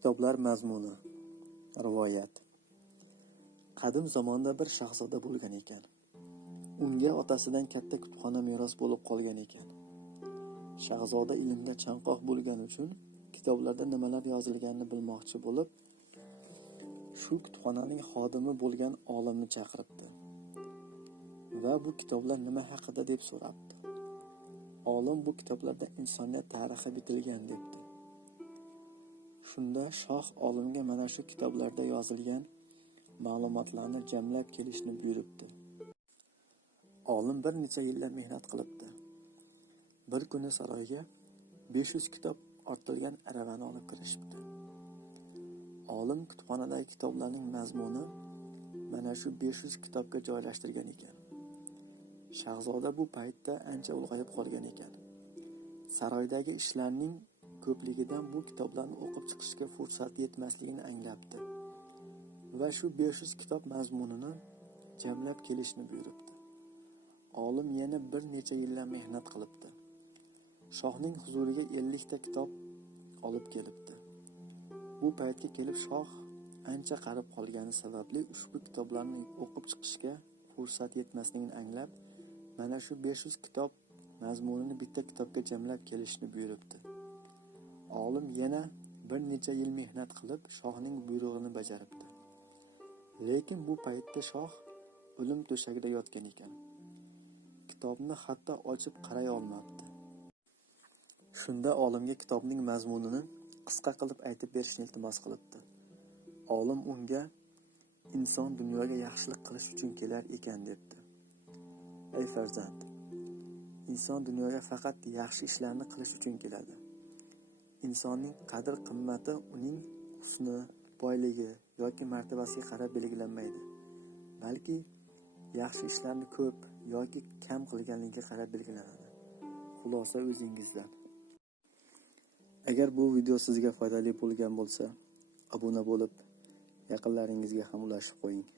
Kitoblar mazmuni. Rivoyat. Qadim zamonda bir shahzoda bo'lgan ekan. Unga otasidan katta kutubxona meros bo'lib qolgan ekan. Shahzoda ilmda chanqoq bo'lgani uchun kitoblarda nimalar yozilganini bilmoqchi bo'lib, shu kutubxonaning xodimi bo'lgan olimni chaqiribdi va bu kitoblar nima haqida deb so'rabdi. Olim bu kitoblarda insoniyat tarixi bitilgan debdi. Shunda shoh olimga mana shu kitoblarda yozilgan ma'lumotlarni jamlab kelishni buyuribdi. Olim bir necha yillar mehnat qilibdi. Bir kuni saroyga 500 kitob ortilgan aravani olib kirishibdi. Olim kutubxonadagi kitoblarning mazmuni mana shu 500 kitobga joylashtirgan ekan. Shahzoda bu paytda ancha ulg'ayib qolgan ekan. Saroydagi ishlarning ko'pligidan bu kitoblarni o'qib chiqishga fursat yetmasligini anglabdi va shu 500 kitob mazmunini jamlab kelishni buyuribdi. Olim yana bir necha yillar mehnat qilibdi. Shohning huzuriga 50 ta kitob olib kelibdi. Bu paytga kelib shoh ancha qarib qolgani sababli ushbu kitoblarni o'qib chiqishga fursat yetmasligini anglab, mana shu 500 kitob mazmunini bitta kitobga jamlab kelishni buyuribdi. Olim yana bir necha yil mehnat qilib, shohning buyrug'ini bajaribdi. Lekin bu paytda shoh o'lim to'shagida yotgan ekan. Kitobni hatto ochib qaray olmabdi. Shunda olimga kitobning mazmunini qisqa qilib aytib berishni iltimos qilibdi. Olim unga inson dunyoga yaxshilik qilish uchun kelar ekan debdi. Ey farzand, inson dunyoga faqat yaxshi ishlarni qilish uchun keladi. Insonning qadr-qimmati uning husni, boyligi yoki martabasiga qarab belgilanmaydi, balki yaxshi ishlarni ko'p yoki kam qilganligiga qarab belgilanadi. Xulosa o'zingizdan. Agar bu video sizga foydali bo'lgan bo'lsa, obuna bo'lib, yaqinlaringizga ham ulashib qo'ying.